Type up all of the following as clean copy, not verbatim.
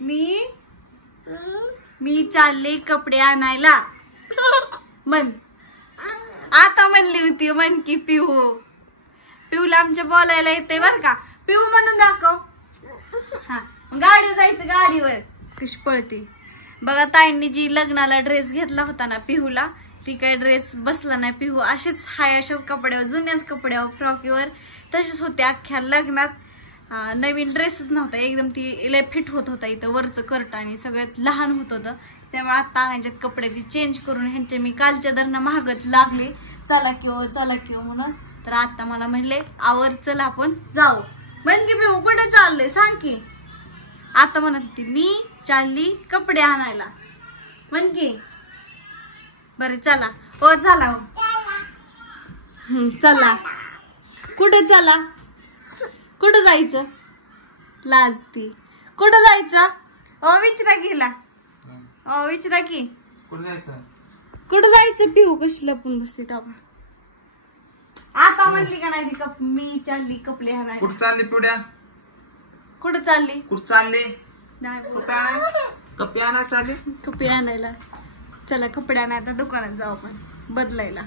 मी चालले कपडे आणायला म्हण. आता म्हणली होती म्हण की पिऊला आमच्या बोलायला येते बर का. पिऊ म्हणून दाखव. हा गाडीवर जायचं, गाडीवर कशी पळते बघा. ताईंनी जी लग्नाला ड्रेस घेतला होता ना पिहूला, ती काय ड्रेस बसला नाही. पिहू असेच हाय अशाच कपड्यावर, जुन्याच कपड्यावर, फ्रॉकीवर तसेच होते अख्ख्या लग्नात. नवीन ड्रेसच नव्हता एकदम. ती लय फिट होत होता, इथं वरचं कर्ट आणि सगळ्यात लहान होत होतं. त्यामुळे आता आणायचे कपडे ती चेंज करून ह्यांचे मी कालच्या दरनं महागत लागले. चला किंवा म्हणून. तर आता मला म्हणले आवर चल आपण जाऊ. म्हण की पिहू कुठे चाललोय सांग की. आता म्हणत होती मी चालली कपडे आणायला म्हण की. बरं चला. ओ चला. चला. कुठे चला? कुठं जायचं? लाजती. कुठं जायचं? विचारा गेला. विचारा की कुठं जायचं. पिहू कशी लपून बसते तेव्हा. आता म्हणली का नाही ती मी चालली कपडे आणायला. कुठं चालली पिवड्या? कुठं चालली? कुठं चालली? कपडे आणायला. चला कपडे आणायला दुकानात जाऊ आपण बदलायला.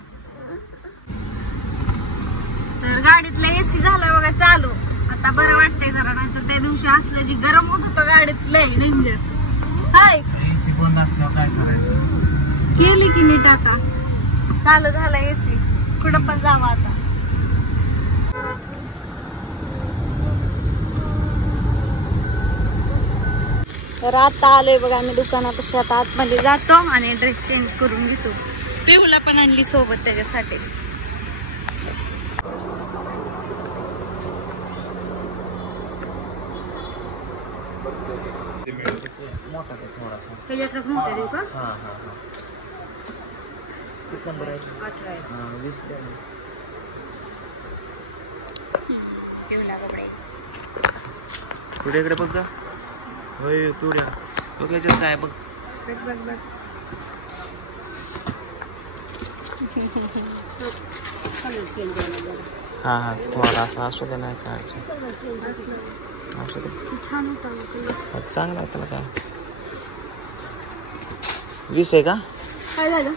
तर गाडीतला एसी झाला बघा चालू. आता बरं वाटतंय जरा, नाही तर त्या दिवशी असलं जी गरम होत होतं गाडीत लय डेंजर. हाय एसी बंद असल्यावर काय करायचं? केली की नीट. आता चालू झाला एसी. कुठं पण जावं आता. तर आता आलोय बघा आम्ही दुकानापाशी. आता आतमध्ये जातो आणि ड्रेस चेंज करून घेतो. पिहूला पण आणली सोबत त्याच्यासाठी. थोडासा मोठा देऊ का? पिवड्याकडे बघ का. होय पिवड्या बघ याच्यात काय बघ. हा थोडा असा असू दे. नाही काय असू दे. छान होता. चांगला आहे त्याला काय. 20 आहे का? काय झालं?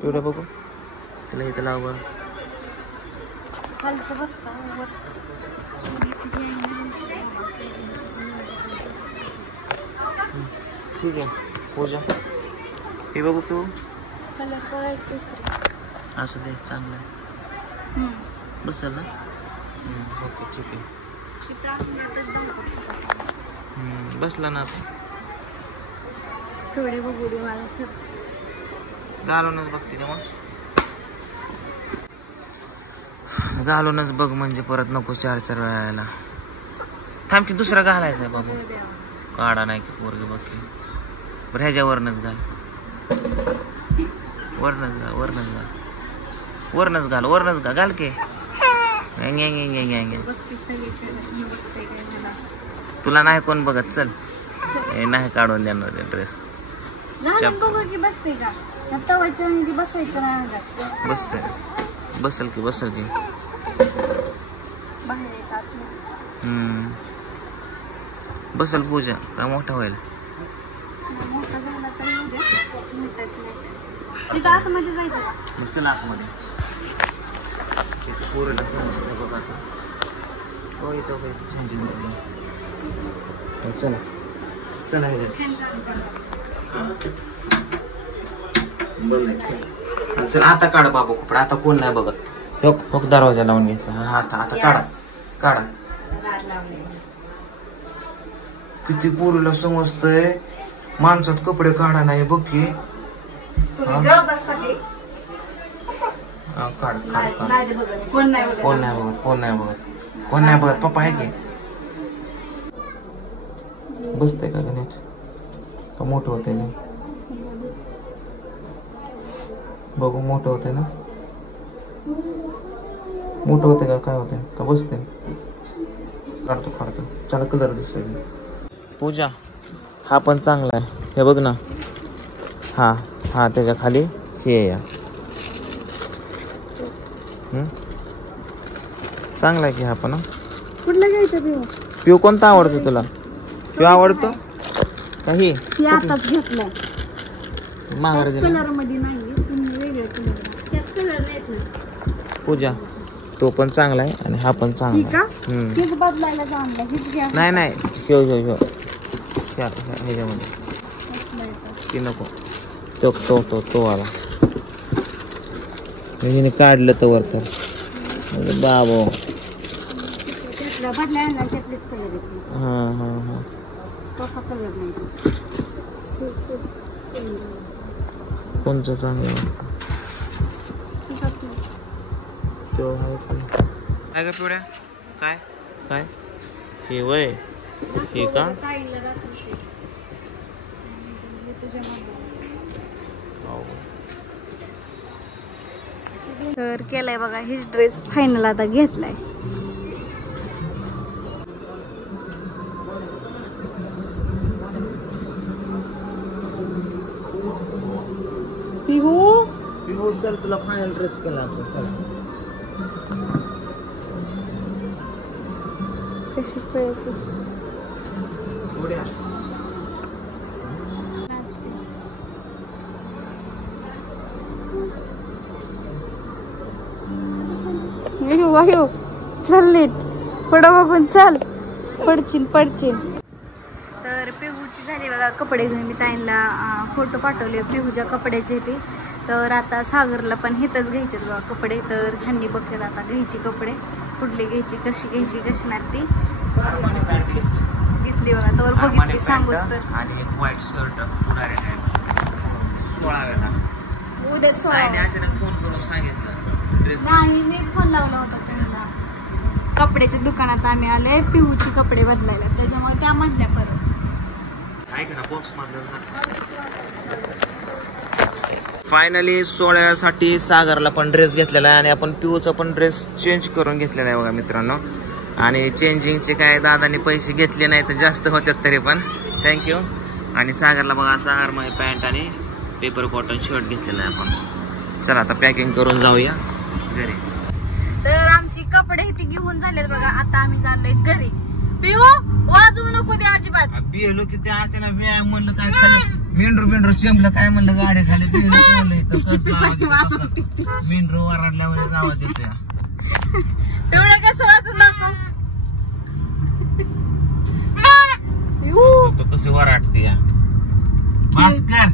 पिवड्या बघू त्याला इथं लाव. खालचं बसता ठीक आहे. पूजा हे बघू तू. असू दे चांगलं आहे. बसेल ना. ओके ठीक आहे. बसला ना आता. थोडे बघू दे मला सर. घालूनच बघते का मग. घालूनच बघ म्हणजे परत नको 4-4 वेळाला. थांब की दुसरा घालायचा आहे बाबू. काढा नाही की पोरग बघ की. बरं ह्याच्यावरनच घाल. वरनच घाल घाल की. तुला नाही कोण बघत. चल नाही काढून देणार ते ड्रेस. बसल की बसल पूजा का मोठा होईल. चला आतमध्ये. पोरीला समजतं बघ आता. चला चला बंद आहे. चल आता काढ बाबू कपडा. आता कोण नाही बघत. हो दरवाजा लावून घेतला. आता काढा. किती पोरीला समजतंय. माणसात कपडे काढा नाही बघ की. काढ. कोण नाही बघत. पप्पा आहे की. बसते का नीट का मोठं होते ना. बघू मोठं होते ना. मोठं होते का काय होते का बसते. काढतो. चला कलर दिसतोय. पूजा हा पण चांगला आहे. हे बघ ना. हा हा त्याच्या खाली हे या चांगला आहे की हा पण कुठला घ्यायचं पिऊ? पिऊ कोणता आवडतो तुला? पिऊ आवडतो काही आताच घेतलाय माघार दिला कलर मध्ये नाही वेगळे कलर त्यात कलर नाहीत ना पूजा तो पण चांगला आहे आणि हा पण चांगला आहे हेच बदलायला चांगला हेच घ्या नाही नाही ह्याच्यामध्ये की नको तो तो तो तो आला हिने काढलं तर वर तर बाबो बदलायला त्यातलेच कलर येते हा हा हा तसा कलर नाही कोणचं चांगलं तो आहे काय का पिवड्या काय काय हे वय हे का तर केलाय बघा हिच ड्रेस फायनल आता घेतलाय पिहू चल तुला फायनल ड्रेस केला आपण कशी पळते चल नीट पडवा पण चल पडचिन तर पिहूची झाली बघा कपडे घेऊन मी ताईंना फोटो पाठवले पिहूच्या कपड्याचे ते तर आता सागरला पण हेतच घ्यायचे बघा कपडे तर ह्यांनी बघतात आता घ्यायची कपडे कुठली घ्यायची कशी नाही ती घेतली बघा तर बघितली सांगूच तर आणि एक व्हाईट शर्ट पुढाऱ्याने 16व्याला उद्या 16 अचानक फोन करून सांगितलं ड्रेस नाही मी फोन लावला होता सगळ्यांना कपड्याच्या दुकानात आम्ही आलोय पिहूची कपडे बदलायला त्याच्यामुळे त्या म्हटल्या परत ऐक ना बॉक्स मधलं फायनली 16साठी सागरला पण ड्रेस घेतलेला आहे आणि आपण पिऊचा पण ड्रेस चेंज करून घेतलेला आहे बघा मित्रांनो आणि चेंजिंगचे काय दादाने पैसे घेतले नाही तर जास्त होतात तरी पण थँक्यू आणि सागरला बघा असा आरमाई पॅन्ट आणि पेपर कॉटन शर्ट घेतलेला आहे आपण चला आता पॅकिंग करून जाऊया घरी तर आमची कपडे ती घेऊन झालेत बघा आता आम्ही चाललोय घरी पिऊ वाजवू नको ते अजिबात बिहलो की ते अचानक व्यायाम म्हणलं काय खाली मेंढरू चेंबलं काय म्हणलं गाडी खाली मेंढरू वराडल्यावर आवाज येतो तेवढं कसं वाजून दाखव कसे वराटते या भास्कर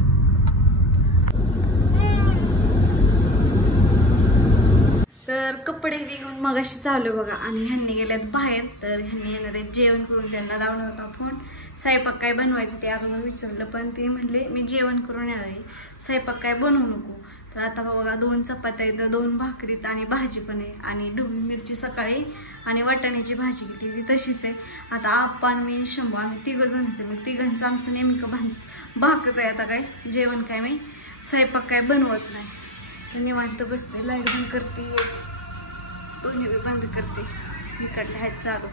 तर कपडे घेऊन मगाशी चालू बघा आणि ह्यांनी गेल्यात बाहेर तर ह्यांनी येणार आहेत जेवण करून त्यांना लावला होता फोन स्वयंपाक काय बनवायचं ते अजून विचारलं पण ते म्हणले मी जेवण करून येणार आहे स्वयंपाक काय बनवू नको तर आता बघा 2 चपात्या आहेत 2 भाकरीत आणि भाजी पण आहे आणि ढोबळी मिरची सकाळी आणि वाटाण्याची भाजी घेतली ती तशीच आहे आता आपण मी शंभू आम्ही 3 जणच आहे मग 3घांचं आमचं नेमकं भाकत आहे आता काय जेवण काय मी स्वयंपाक काय बनवत नाही तर निवांत बसते लाईट बंद करते दोन्ही बी बंद करते इकडले आहेत चालू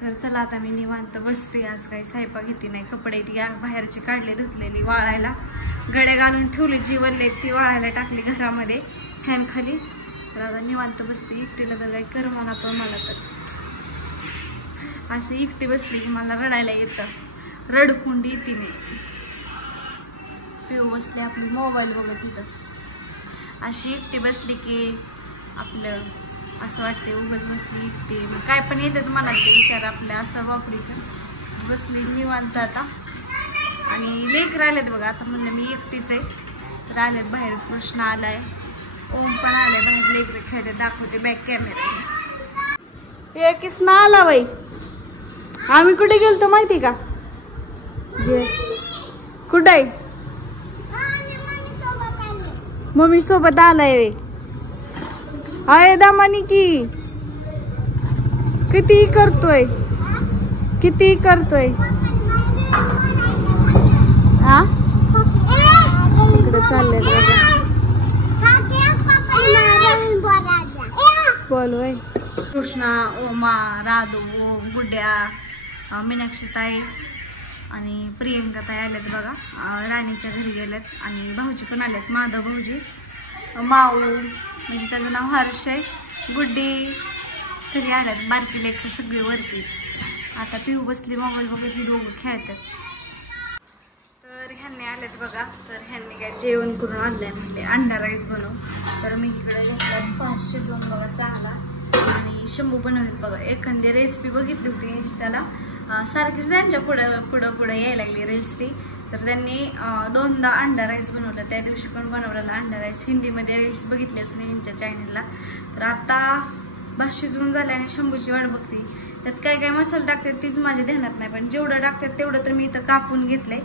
तर चला आता मी निवांत बसते आज काही स्वयंपाक घेते नाही कपडे ती बाहेरची काढले धुतलेली वाळायला गड्या घालून ठेवले जीवनले ती वाळायला टाकली घरामध्ये फॅन खाली तर आता निवांत बसते एकटीला तर काही कर मला पण मला तर असं एकटी बसली की मला रडायला येतं रडकुंडी येते मी पिऊ बसले आपली मोबाईल बघत इथं अशी एकटी बसली की आपलं असं वाटते उगाच बसली एकटी मग काय पण येतात मनात ते विचार आपल्या असं वापरीचं बसली निवांत आता आणि लेकर आलेत बघा आता म्हणलं मी एकटीच आहे तर आलेत बाहेर कृष्ण आलाय ओम पण आलाय बाहेर लेकर खेळते दाखवते बॅक कॅमेरा किसना आला बाई आम्ही कुठे गेलतो माहिती का कुठे मम्मी सोबत आलाय अरे दमानी की किती करतोय हा इकडे चाललंय बोलवाय कृष्णा ओमा राधू गुड्या मीनाक्षी ताई आणि प्रियंका ताई आल्यात बघा, राणीच्या घरी गेल्यात आणि भाऊजी पण आल्यात, माधव भाऊजी, माऊ म्हणजे त्याचं नाव हर्ष आहे, गुड्डी सगळे आल्यात, बारकी लेकर सगळे वरती. आता पिऊ बसली मोबाईल बघत, ही दोघं खेळतात. तर ह्यांनी आलेत बघा, तर ह्यांनी काय जेवण करून आणलंय, म्हणले अंडा राईस बनव. तर मी इकडे घेतला 5 शिजवून बघा चांगला, आणि शंभू बनवतात बघा. एखादी रेसिपी बघितली होती इंस्टाला, सारखीच त्यांच्या पुढं यायला लागली रेसिपी. तर त्यांनी 2दा अंडा राईस बनवला, त्या दिवशी पण बनवलेला अंडा राईस, हिंदीमध्ये रील्स बघितल्याच नाही यांच्या चॅनलला. तर आता भात शिजवून झाले आणि शंभूची वाट बघते. त्यात काय काय मसाला टाकतात तीच माझ्या ध्यानात नाही, पण जेवढं टाकतात तेवढं तर मी इथं कापून घेतलंय.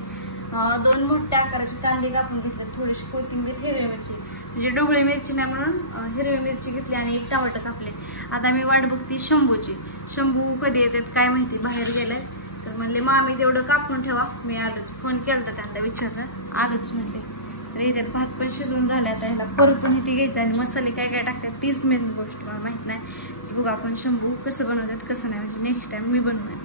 2 मोठ्या आकाराचे कांदे कापून घेतले, थोडीशी कोथिंबीर, हिरवी मिरची, म्हणजे ढोबळी मिरची नाही म्हणून हिरवी मिरची घेतली आणि 1 टमाटर कापले. आता मी वाट बघते शंभूची. शंभू कधी येतात काय माहिती, बाहेर गेलाय. तर म्हणले मामी तेवढं कापून ठेवा, मी आलोच. फोन केला तर त्यांना विचारलं, आलोच म्हणले. तर येतात. भात पण शिजून झाले, आता ह्याला परतून इथे घ्यायचं आणि मसाले काय काय टाकतात तीच मेन गोष्ट मला माहित नाही. बघा आपण शंभू कसं बनवतात कसं नाही, म्हणजे नेक्स्ट टाइम मी बनवेन.